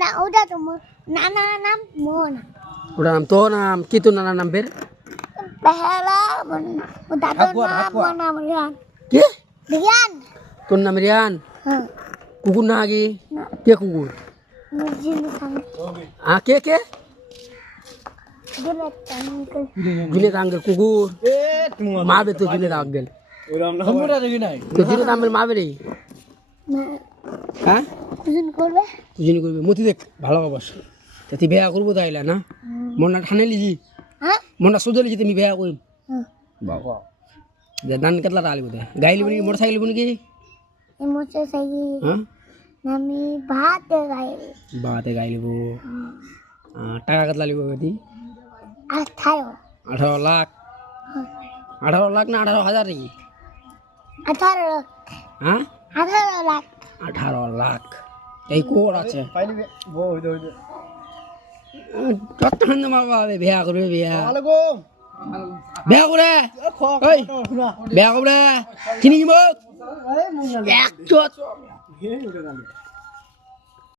না ওটা তো নানা নাম মোহন ওটার নাম তোর নাম কি তোর নানার নাম বের বেহালা ও দাদার নাম রিয়ান কি রিয়ান তোর নাম রিয়ান হ্যাঁ কুকুর না আগে কে কুকুর মুজিন খান কে কে দিলে টাঙ্গল জুনেদ আঙ্কেল কুকুর মা বে তো জুনেদ আঙ্কেল তো জুনেদ আঙ্কেল মা বে রে হ্যাঁ মুজিন করবে তুই জেনে করবি মতি দেখ ভালো অবশ্য তা তুই বেয়া করবো তাইলা না মনটা ঠানে লিজি হ্যাঁ মনটা সোজা লিজি তুমি বেয়া করবি হ্যাঁ বাবা দান কেতলা আলি বোধ গাইলি বনি মোটর সাইকেল বনি কি এই মোটর সাইকেল হ্যাঁ আমি ভাতে গাই বাতে গাইলি বো টাকা কেতলা লিব গতি 18 লাখ 18 লাখ না 18,000 রে 18 হ্যাঁ 18 লাখ 18 লাখ এই কোর আছে যতক্ষণ বাবা বিয়া করবে বিয়া বিয়া করে ওই বিয়া করবে চিনি কি মোক 1